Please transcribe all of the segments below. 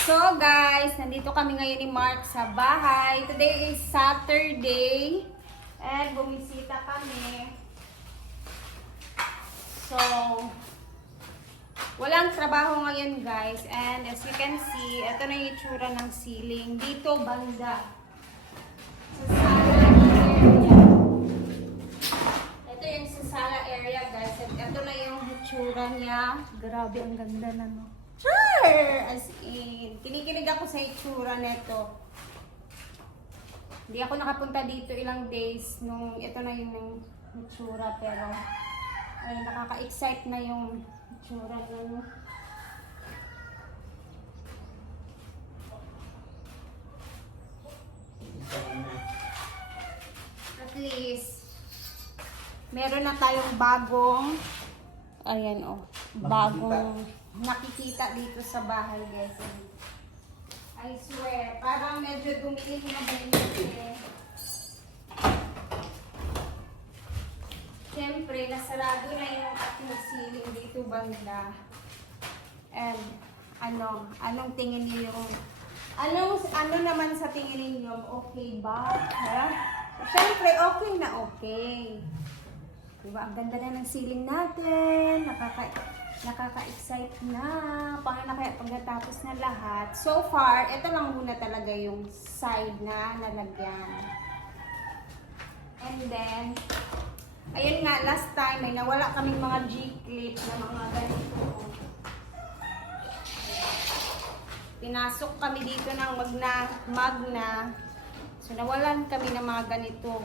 So guys, nandito kami ngayon ni Mark sa bahay. Today is Saturday. And bumisita kami. So, walang trabaho ngayon guys. And as you can see, ito na yung itsura ng ceiling. Dito banda. Sa sala area. Ito yung sa sala area guys. At ito na yung itsura niya. Grabe, ang ganda na no. Sure! As in, kinikilig ako sa itsura neto. Hindi ako nakapunta dito ilang days nung ito na yung itsura, pero ay nakaka-excite na yung itsura na. At least meron na tayong bagong ayan bagong nakikita dito sa bahay guys. I swear, parang medyo dumilim na din eh. Siyempre, nasarado na yung ating ceiling dito banda. And anong tingin niyo yung ano naman sa tingin niyo, okay ba? Ha? Siyempre, okay na okay. Diba? Ang ganda na ng ceiling natin. Nakaka-excite na. Paano na kaya pagkatapos na lahat? So far, ito lang muna talaga yung side na nalagyan. And then, ayun nga, last time ay nawala kaming mga G-clip na mga ganito. Pinasok kami dito ng magna. So, nawalan kami ng mga ganito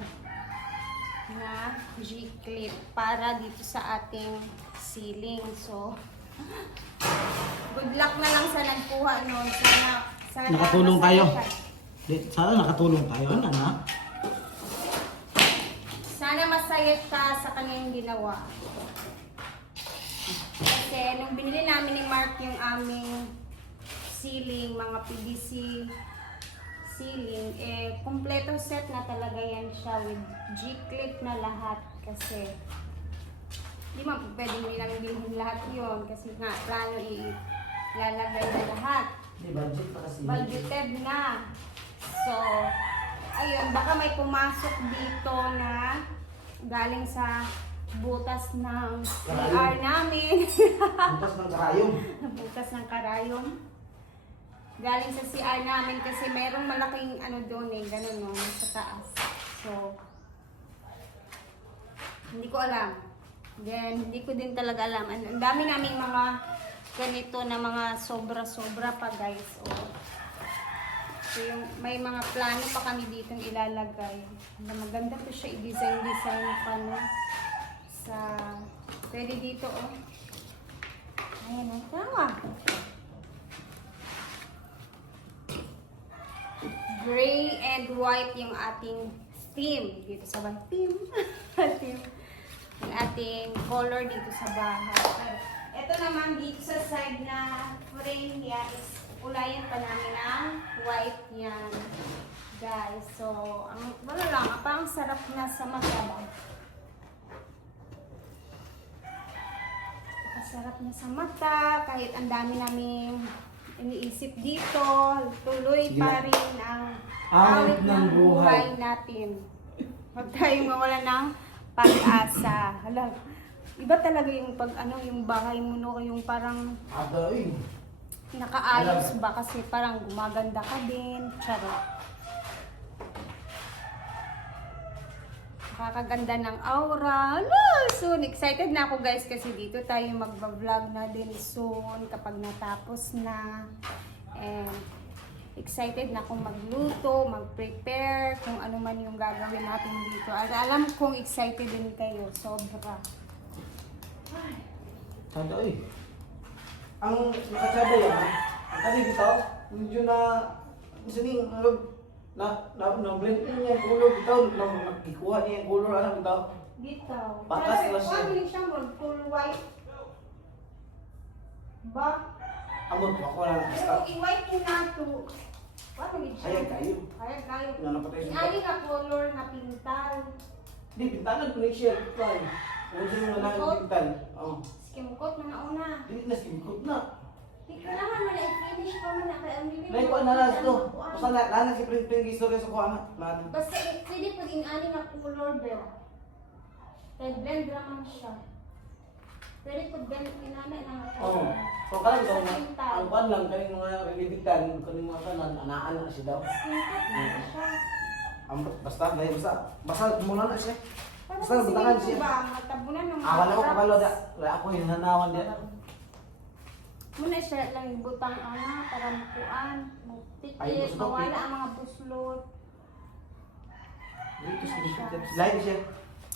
na G-clip para dito sa ating ceiling. So, good luck na lang sa nagkuha nun. Sana nakatulong tayo. Sana nakatulong tayo. Ano na? Sana masaya ka sa kanyang ginawa. Kasi nung binili namin ni Mark yung aming ceiling, mga PVC ceiling, eh, kompleto set na talaga yan siya with G-clip na lahat. Kasi hindi man pwedeng hindi namin bilhin lahat yun kasi nga plano ilalagay na lahat. Budget na kasi. Budgeted na. So, ayun, baka may pumasok dito na galing sa butas ng CR namin. Butas ng karayom. Butas ng karayom. Galing sa CR namin kasi merong malaking ano doon eh, ganun no, sa taas. So, hindi ko alam. Then, hindi ko din talaga alam. Ang dami naming mga ganito na mga sobra-sobra pa guys. Oh. So, may mga plano pa kami ditong ilalagay. Maganda po siya i-design pa no? Sa, pwede dito oh. Ayan oh, tama. Gray and white yung ating theme dito sa bahay. Theme. Yung ating color dito sa bahay. Pero ito naman dito sa side na frame niya is ulayan pa namin ng white yan. Guys, so wala lang, parang sarap na sa mata ba? Sarap na sa mata, kahit ang dami naming iniisip dito, tuloy pa rin ang awit ng buhay natin. Huwag tayong mawala ng pag-asa. Hala, iba talaga yung pag yung bahay mo no, yung parang nakaayos ba kasi parang gumaganda ka din. Charot. Nakakaganda ng aura. Hala, soon. Excited na ako guys kasi dito tayo magba-vlog na din soon kapag natapos na. And excited na akong magluto, mag-prepare, kung ano man yung gagawin natin dito. At alam kong excited din kayo. Sobra. Sada eh. Ang nakatsada yan, ang kani bitaw, medyo na, misaning, na-blend niya yung kulor bitaw, nakikuha niya yung kulor, ano bitaw? Dito. Patas na siya. Paano siya full white? Ba? Amot, ako na Pero nakastop. i-white yun na to. Paano yun siya? Hayag kayo. Hayag kayo. Wala na patay siya. Ani na color na pintal. Di, pintalan ko na siya. Ano siya nung nanang pintal? Oo. Skimcoat na nauna. Di na, simikot na. Di kailangan mo na i-finish pa man na kaya nili. Nay ko na las to. Basta na si print istorya sa kuha na. Lana. Basta pwede pag ani nga color bell. Red blend naman siya. Pwede pag blend inana na nga. Oo. So kalang ito nga, ang pan lang kaning mga ibibitan, kaning mga kanan, anaan na siya daw. Skin tone na siya. Basta, dahil basta muna na siya. Para Basta sa butangan sige siya. ba, matabunan ng mga Awan ako wraps. kabalo da. Wala ako yung hanawan dia. Muna siya lang ibutang para makuan, Ay, magtikit, buslot, mawala eh. ang mga buslot. Dito sa slide siya.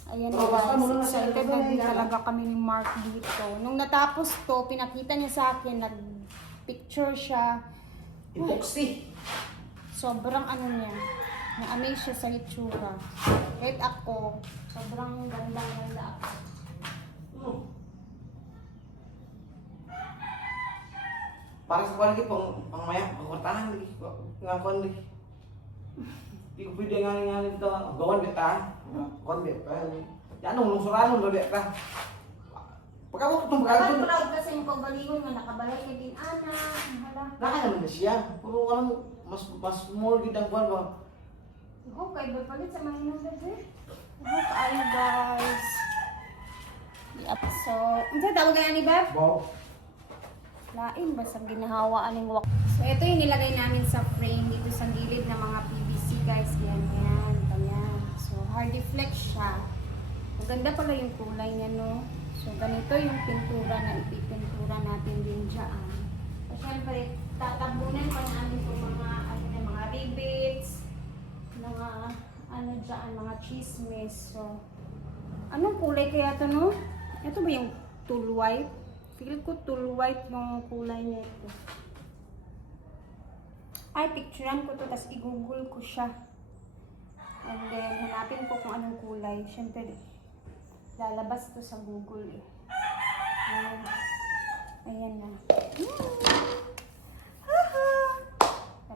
Ayan Oh, basta guys, muna na excited siya. na din talaga kami ni Mark dito. Nung natapos to, pinakita niya sa akin, nag-picture siya. Epoxy. Sobrang ano niya, na-amaze siya sa itsura. Kahit ako, sobrang ganda-ganda ako. Para sa kuwan lagi pang maya, pangwartahan lagi. Nga kuwan lagi. Di ko pwede nga dito. Gawan beta. Kuwan beta. Yan ang lungsuranon lo beta. Pagkawak itong Dapat pagkawak. proud kasi yung kaugalingon nga nakabalay ka din, ana. Hala. Naka naman na siya. Puro walang mas more gid ang kuwan ba. Okay, ba palit sa mga inulit eh? Kaayo guys. Yep. So, ano tawag nga ni Beb? Wow. Lain ba sa ginahawa aning wak. So, ito yung nilagay namin sa frame dito sa gilid ng mga PVC guys. Yan, yan, ganyan. So, hard flex siya. Maganda pala yung kulay niya, no? So, ganito yung pintura na ipipintura natin din dyan. So, syempre, tatabunan pa namin itong mga rivets, mga ano dyan, mga chismis. So, anong kulay kaya ito, no? Ito ba yung tool white? Feel ko tool white yung kulay nito. Ay, picturean ko to, tapos i-google ko siya. And then, hanapin ko kung anong kulay. Siyempre, lalabas to sa Google eh. Ayan, ayan na.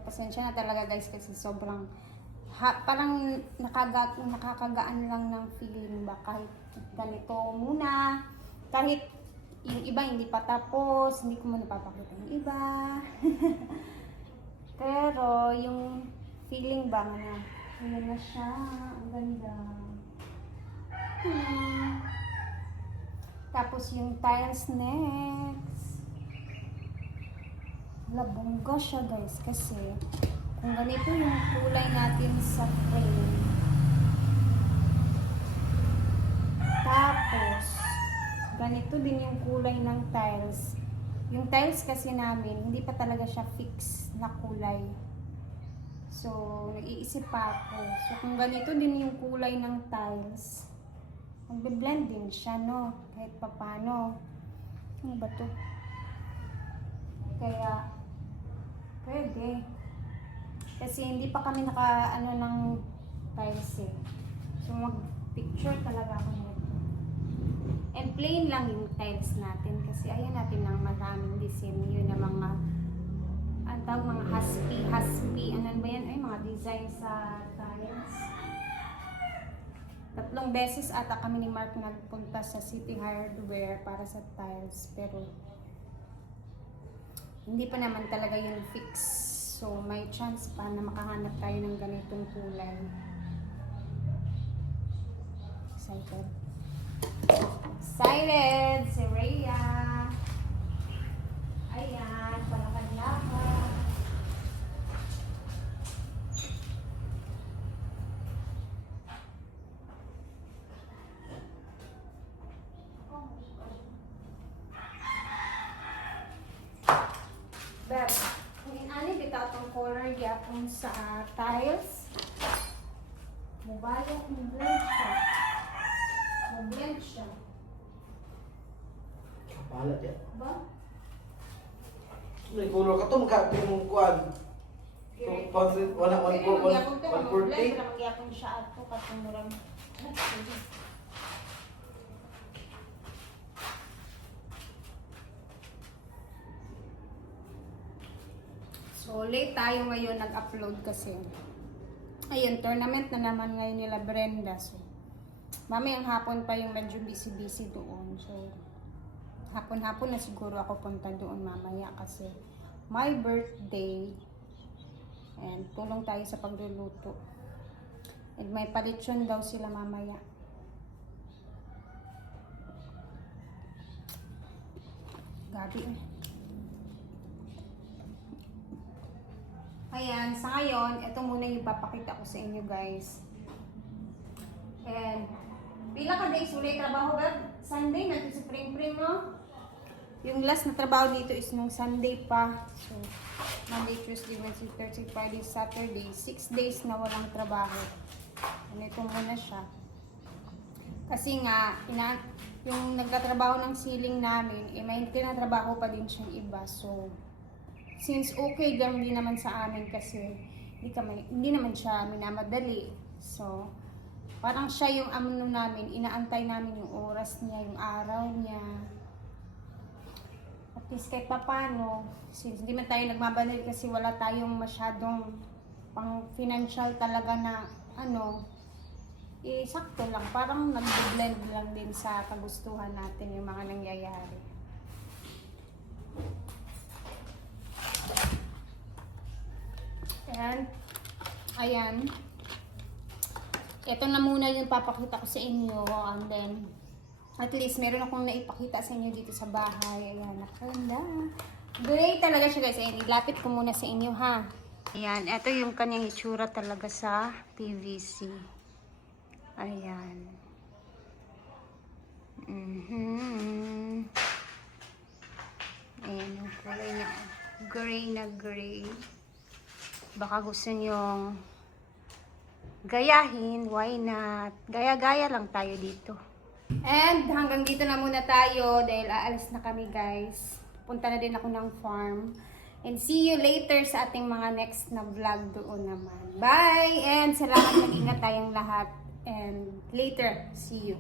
Pasensya na talaga guys kasi sobrang parang nakakagaan lang ng feeling ba kahit ganito muna, kahit yung iba hindi pa tapos, hindi ko muna napapakita yung iba. Pero yung feeling ba na ayan na siya, ang ganda. Tapos yung tiles next. Labongga siya guys kasi kung ganito yung kulay natin sa frame. Tapos ganito din yung kulay ng tiles. Yung tiles kasi namin, hindi pa talaga siya fix na kulay. So, nag-iisip pa ako. So, kung ganito din yung kulay ng tiles, magbe-blend din siya, no? Kahit papano. Ano ba to? Kaya, pwede. Kasi hindi pa kami naka-ano ng tiles eh. So, mag-picture talaga ako nito. And plain lang yung tiles natin kasi ayan natin ng maraming design yun na mga ang tawag mga husky ano ba yan ay mga design sa tiles. 3 beses ata kami ni Mark nagpunta sa City Hardware para sa tiles pero hindi pa naman talaga yung fix, so may chance pa na makahanap tayo ng ganitong kulay. Excited si Rhea. Ayan, palakad-lakad. Beb, kung inali kita itong color gyapon sa tiles, mubayok ng blend siya. Mag-blend siya. Kapalat yan. Ba? May color ka to, magkapin mong kuwan. Wala, 140. Magyapon siya ato katumuran. So, late tayo ngayon nag-upload kasi. Ayun, tournament na naman ngayon nila Brenda. So, mamayang hapon pa yung medyo busy-busy doon. So, hapon-hapon na siguro ako punta doon mamaya kasi my birthday. And tulong tayo sa pagluluto. And may palitsyon daw sila mamaya. Gabi eh. Ayan, sa ngayon, ito muna yung papakita ko sa inyo guys. And, pila ka days ulit trabaho ba? Sunday, natin sa pring-pring no? Yung last na trabaho dito is nung Sunday pa. So, Monday, Tuesday, Wednesday, Thursday, Friday, Saturday. 6 days na walang trabaho. Ganito muna siya. Kasi nga, yung nagtatrabaho ng ceiling namin, may tinatrabaho pa din siyang iba. So, since okay lang din naman sa amin kasi hindi naman siya minamadali. So, parang siya yung ano namin, inaantay namin yung oras niya, yung araw niya. At least kahit papano, since hindi man tayo nagmamadali kasi wala tayong masyadong pang financial talaga na sakto lang. Parang nag-blend lang din sa kagustuhan natin yung mga nangyayari. And, ayan. Ito na muna yung papakita ko sa inyo. And then, at least meron akong naipakita sa inyo dito sa bahay. Ayan, nakaganda. Gray talaga siya guys. Ayan, ilapit ko muna sa inyo ha. Ayan, ito yung kanyang itsura talaga sa PVC. Ayan. Ayan yung kulay niya. Gray na gray. Baka gusto nyong gayahin, why not? Gaya-gaya lang tayo dito. And hanggang dito na muna tayo dahil aalis na kami guys. Punta na din ako ng farm. And see you later sa ating mga next na vlog doon naman. Bye! And salamat, mag-ingat tayong lahat. And later, see you.